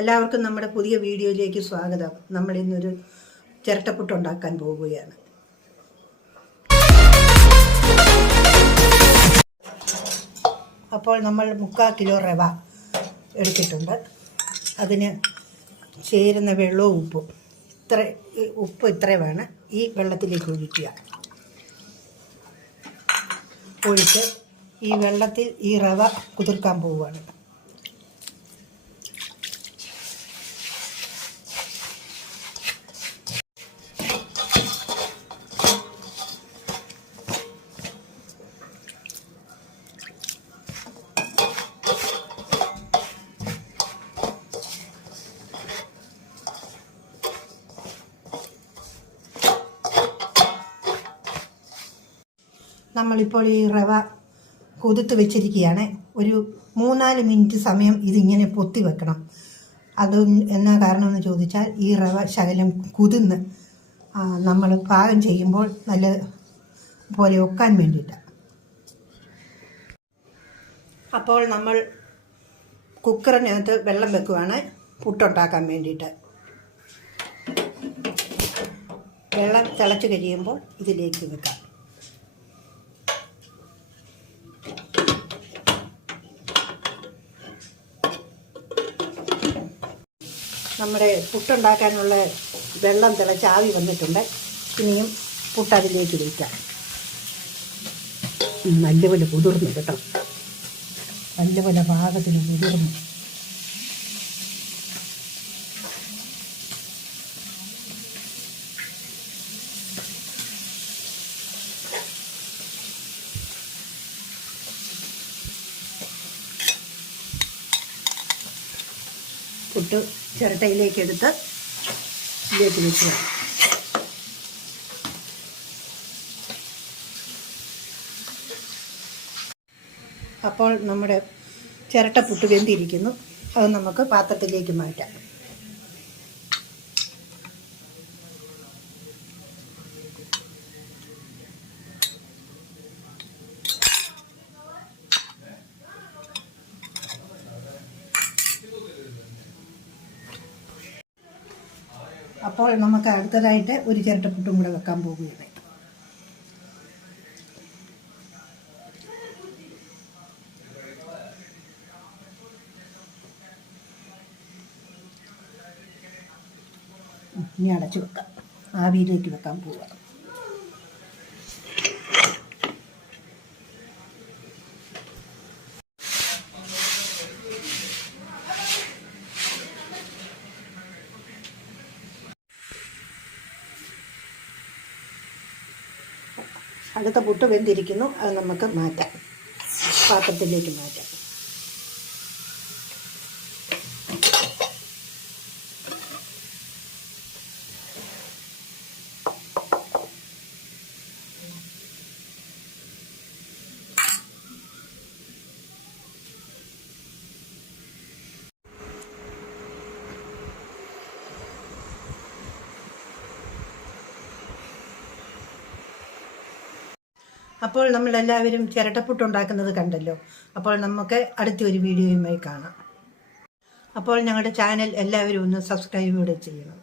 എല്ലാവർക്കും നമ്മുടെ പുതിയ വീഡിയോയിലേക്ക് സ്വാഗതം. നമ്മൾ ഇന്നൊരു ചിരട്ടപ്പുട്ട് ഉണ്ടാക്കാൻ പോവുകയാണ്. അപ്പോൾ നമ്മൾ 3/4 കിലോ റവ എടുത്തിട്ടുണ്ട്. അതിന് ചേരുന്ന വെള്ളവും ഉപ്പും ഇത്ര വേണം. ഈ വെള്ളത്തിലേക്ക് ഒഴിച്ച് ഈ വെള്ളത്തിൽ ഈ റവ കുതിർക്കാൻ പോവുകയാണ്. നമ്മളിപ്പോൾ ഈ റവ കുതിർത്ത് വെച്ചിരിക്കുകയാണ്. ഒരു 3-4 മിനിറ്റ് സമയം ഇതിങ്ങനെ പൊത്തി വെക്കണം. അത് എന്നാ കാരണമെന്ന് ചോദിച്ചാൽ ഈ റവ ശകലം കുതിർന്ന് നമ്മൾ പാകം ചെയ്യുമ്പോൾ നല്ല പോലെ ഒക്കാൻ വേണ്ടിയിട്ടാണ്. അപ്പോൾ നമ്മൾ കുക്കറിനകത്ത് വെള്ളം വെക്കുവാണ് പുട്ടുണ്ടാക്കാൻ വേണ്ടിയിട്ട്. വെള്ളം തിളച്ച് കഴിയുമ്പോൾ ഇതിലേക്ക് വെക്കാം. നമ്മുടെ പുട്ടുണ്ടാക്കാനുള്ള വെള്ളം തിളച്ച് ആവി വന്നിട്ടുണ്ട്. ഇനിയും പുട്ട് അതിലേക്ക് വയ്ക്കാം. നല്ലപോലെ കുതിർന്നു കേട്ടോ, നല്ലപോലെ പാകത്തിന് കുതിർന്നു. പുട്ട് ചിരട്ടയിലേക്ക് എടുത്ത് ഇതിലേക്ക് വെക്കുക. അപ്പോൾ നമ്മുടെ ചിരട്ട പുട്ട് വെന്തിരിക്കുന്നു. അത് നമുക്ക് പാത്രത്തിലേക്ക് മാറ്റാം. അപ്പോൾ നമുക്ക് അടുത്തതായിട്ട് ഒരു ചിരട്ടപ്പുട്ടും കൂടെ വെക്കാൻ പോകുകയാണ്. ഇനി അടച്ചു വെക്കാം. ആവിയിലേക്ക് വെക്കാൻ പോവുക. അടുത്ത പുട്ട് വെന്തിരിക്കുന്നു. അത് നമുക്ക് മാറ്റാം, പാത്രത്തിലേക്ക് മാറ്റാം. അപ്പോൾ നമ്മളെല്ലാവരും ചിരട്ടപ്പുട്ട് ഉണ്ടാക്കുന്നത് കണ്ടല്ലോ. അപ്പോൾ നമുക്ക് അടുത്തൊരു വീഡിയോയുമായി കാണാം. അപ്പോൾ ഞങ്ങളുടെ ചാനൽ എല്ലാവരും ഒന്ന് സബ്സ്ക്രൈബ് കൂടെ ചെയ്യണം.